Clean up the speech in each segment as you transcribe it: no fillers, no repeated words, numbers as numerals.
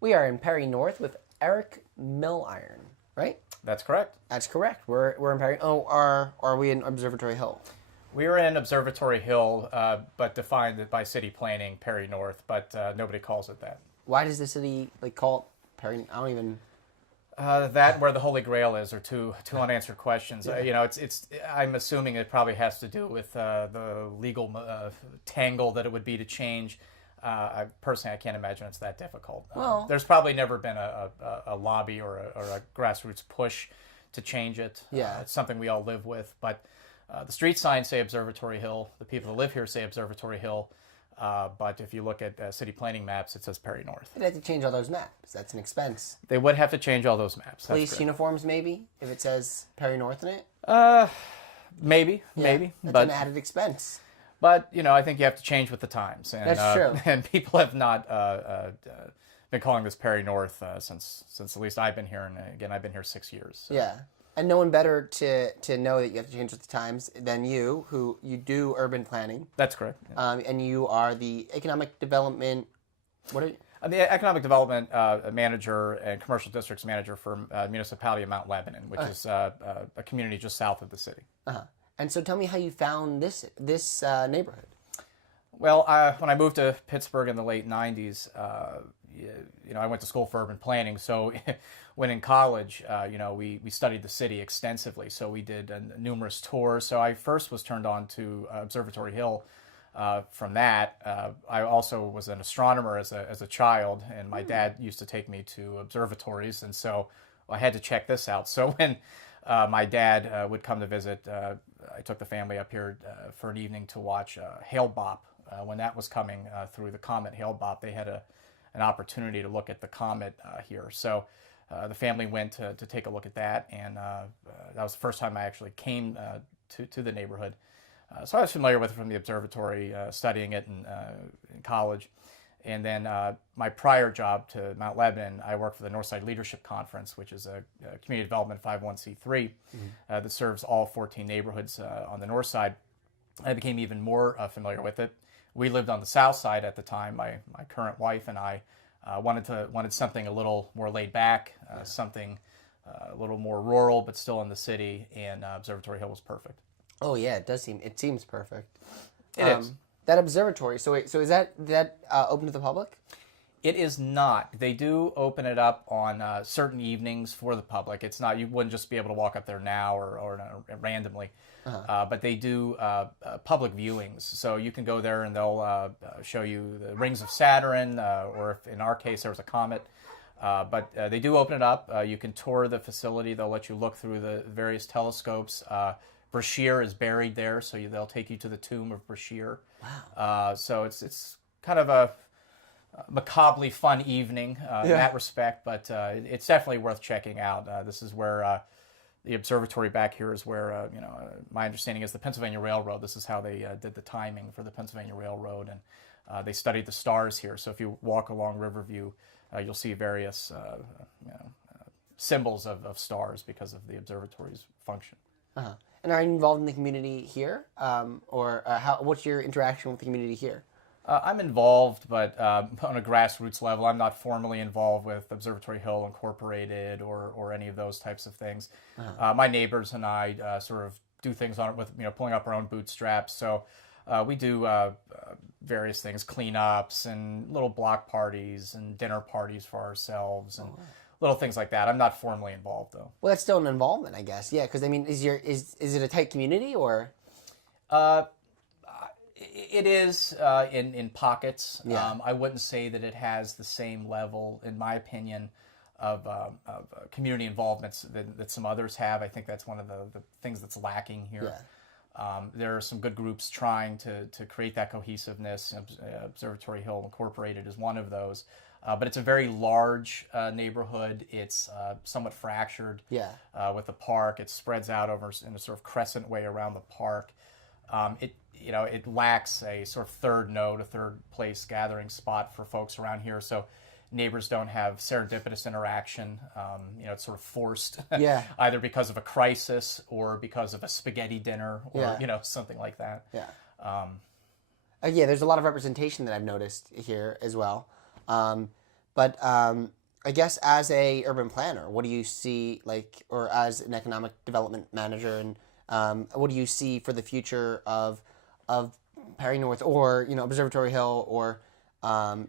We are in Perry North with Eric Milliron, right? That's correct. That's correct. We're in Perry. Oh, are we in Observatory Hill? We are in Observatory Hill, but defined by city planning, Perry North, but nobody calls it that. Why does the city call it Perry? I don't even. That where the Holy Grail is, or two unanswered questions. Yeah. It's. I'm assuming it probably has to do with the legal tangle that it would be to change. I can't imagine it's that difficult. Well, there's probably never been a lobby or a grassroots push to change it. Yeah. It's something we all live with. But the street signs say Observatory Hill. The people that live here say Observatory Hill. But if you look at city planning maps, it says Perry North. they'd have to change all those maps. That's an expense. They would have to change all those maps. Police uniforms, maybe, if it says Perry North in it. Maybe. That's an added expense. But, I think you have to change with the times. And, That's true. And people have not been calling this Perry North since at least I've been here. And again, I've been here 6 years. So. Yeah. And no one better to know that you have to change with the times than you, who you do urban planning. That's correct. Yeah. And you are the economic development, what are you? I'm the economic development manager and commercial districts manager for municipality of Mount Lebanon, which is a community just south of the city. Uh-huh. And so tell me how you found this neighborhood. Well, when I moved to Pittsburgh in the late 90s, I went to school for urban planning. So when in college, we studied the city extensively. So we did numerous tours. So I first was turned on to Observatory Hill. From that, I also was an astronomer as a child, and my dad used to take me to observatories, and so I had to check this out. So when my dad would come to visit, I took the family up here for an evening to watch Hale-Bopp. When that was coming through the comet Hale-Bopp, they had an opportunity to look at the comet here. So the family went to take a look at that, and that was the first time I actually came to the neighborhood. So I was familiar with it from the observatory, studying it in college. And then my prior job to Mount Lebanon, I worked for the Northside Leadership Conference, which is a community development 501c3 that serves all 14 neighborhoods on the north side. I became even more familiar with it. We lived on the south side at the time. My current wife and I wanted something a little more laid back, something a little more rural, but still in the city. And Observatory Hill was perfect. Oh yeah, it seems perfect. It is. That observatory. So is that open to the public? It is not. They do open it up on certain evenings for the public. It's not. You wouldn't just be able to walk up there now or randomly. But they do public viewings. So you can go there and they'll show you the rings of Saturn, or if in our case there was a comet. But they do open it up. You can tour the facility. They'll let you look through the various telescopes. Brashear is buried there, so they'll take you to the tomb of Brashear. Wow. So it's kind of a macabrely fun evening in that respect, but it's definitely worth checking out. This is where the observatory back here is where, my understanding is the Pennsylvania Railroad. This is how they did the timing for the Pennsylvania Railroad, and they studied the stars here. So if you walk along Riverview, you'll see various symbols of stars because of the observatory's function. Uh-huh. And are you involved in the community here, or what's your interaction with the community here? I'm involved, but on a grassroots level. I'm not formally involved with Observatory Hill Incorporated or any of those types of things. My neighbors and I sort of do things on it with pulling up our own bootstraps. So we do various things, cleanups and little block parties and dinner parties for ourselves and little things like that. I'm not formally involved though. Well, that's still an involvement, I guess. Yeah, because I mean, is it a tight community or? It is in pockets. Yeah. I wouldn't say that it has the same level, in my opinion, of community involvements that some others have. I think that's one of the things that's lacking here. Yeah. There are some good groups trying to create that cohesiveness. Observatory Hill Incorporated is one of those. But it's a very large neighborhood. It's somewhat fractured with the park. It spreads out over in a sort of crescent way around the park. It lacks a sort of third node, a third place gathering spot for folks around here. So neighbors don't have serendipitous interaction. It's sort of forced, either because of a crisis or because of a spaghetti dinner or something like that. Yeah. There's a lot of representation that I've noticed here as well. But But I guess as a urban planner, what do you see, like, or as an economic development manager, and what do you see for the future of Perry North, or Observatory Hill, or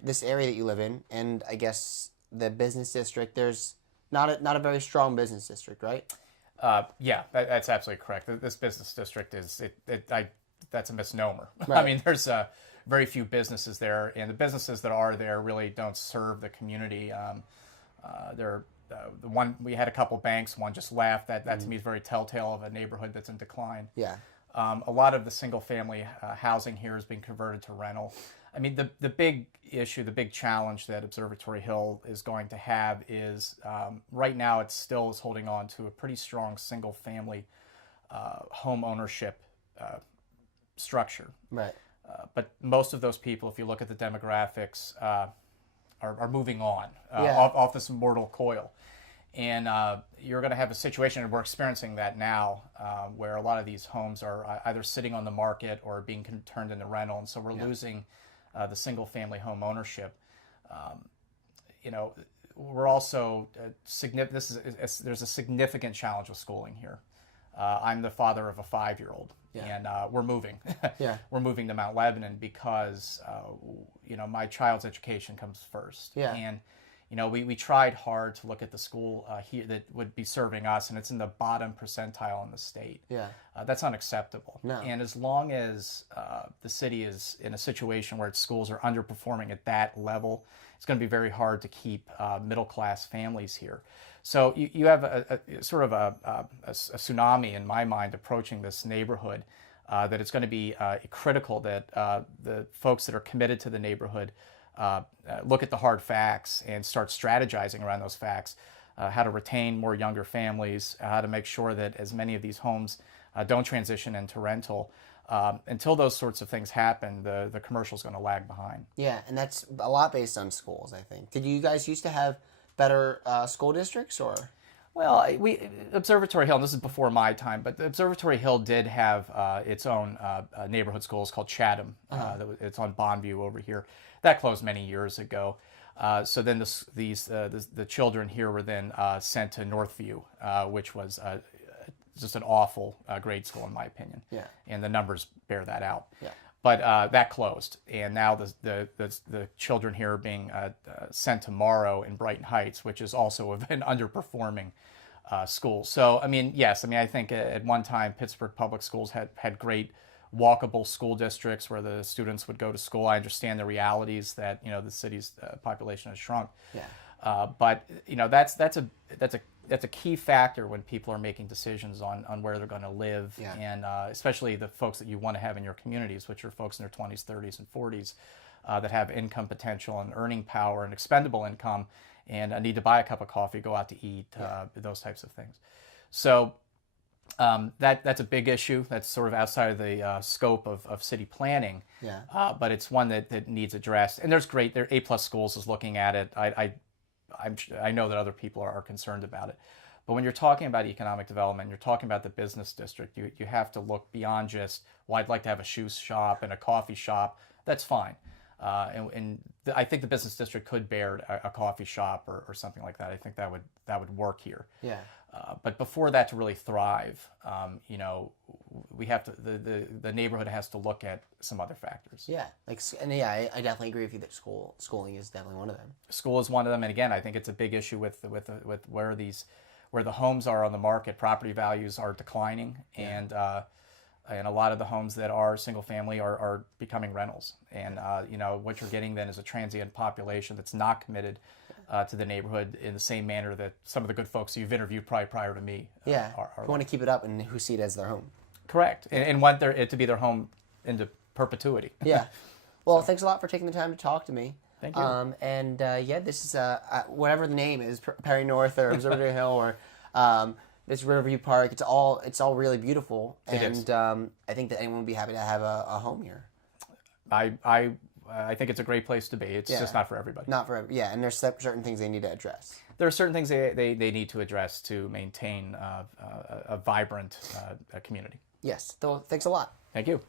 this area that you live in, and I guess the business district? There's not a very strong business district, right? Yeah, that's absolutely correct. This business district that's a misnomer. Right. I mean, there's very few businesses there, and the businesses that are there really don't serve the community. We had a couple banks, one just left. That to me is very telltale of a neighborhood that's in decline. Yeah. A lot of the single-family housing here is being converted to rental. I mean, the big issue, the big challenge that Observatory Hill is going to have is right now it still is holding on to a pretty strong single-family home ownership structure. Right. But most of those people, if you look at the demographics, are moving on Yeah. off this mortal coil. And you're going to have a situation, and we're experiencing that now, where a lot of these homes are either sitting on the market or being turned into rental. And so we're losing the single-family home ownership. We're also there's a significant challenge with schooling here. I'm the father of a 5-year-old, and we're moving. Yeah. We're moving to Mount Lebanon because my child's education comes first. Yeah. And we tried hard to look at the school here that would be serving us, and it's in the bottom percentile in the state. Yeah. That's unacceptable. No. And as long as the city is in a situation where its schools are underperforming at that level, it's going to be very hard to keep middle-class families here. So you have a sort of a tsunami, in my mind, approaching this neighborhood, that it's going to be critical that the folks that are committed to the neighborhood look at the hard facts and start strategizing around those facts, how to retain more younger families, how to make sure that as many of these homes don't transition into rental. Until those sorts of things happen, the commercial is going to lag behind. Yeah, and that's a lot based on schools, I think. Did you guys used to have better school districts, or? Well, Observatory Hill, and this is before my time, but the Observatory Hill did have its own neighborhood schools called Chatham. It's on Bonneview over here. That closed many years ago. So then the children here were then sent to Northview, which was just an awful grade school, in my opinion. Yeah. And the numbers bear that out. Yeah. But that closed, and now the children here are being sent to Morrow in Brighton Heights, which is also an underperforming school. So, I mean, yes, I think at one time Pittsburgh Public Schools had great walkable school districts where the students would go to school. I understand the realities that the city's population has shrunk. Yeah. But that's a key factor when people are making decisions on where they're going to live, Yeah. and especially the folks that you want to have in your communities, which are folks in their 20s, 30s, and 40s that have income potential and earning power and expendable income, and need to buy a cup of coffee, go out to eat, those types of things. So that's a big issue. That's sort of outside of the scope of city planning. Yeah. But it's one that needs addressed. And there are A+ schools is looking at it. I know that other people are concerned about it. But when you're talking about economic development, you're talking about the business district, you have to look beyond just, well, I'd like to have a shoe shop and a coffee shop. That's fine. I think the business district could bear a coffee shop or something like that. I think that would work here. Yeah. But before that to really thrive, we have to the neighborhood has to look at some other factors. Yeah. I definitely agree with you that schooling is definitely one of them. School is one of them, and again, I think it's a big issue with where the homes are on the market. Property values are declining, and a lot of the homes that are single family are becoming rentals. And what you're getting then is a transient population that's not committed to the neighborhood in the same manner that some of the good folks you've interviewed probably prior to me are. Who want to keep it up and who see it as their home. Correct, and want it to be their home into perpetuity. Yeah. Well, thanks a lot for taking the time to talk to me. Thank you. This is whatever the name is, Perry North or Observatory Hill or this Riverview Park. It's all really beautiful, and I think that anyone would be happy to have a home here. I think it's a great place to be. It's just not for everybody. Not for and there's certain things they need to address. There are certain things they need to address to maintain a vibrant community. Yes. So thanks a lot. Thank you.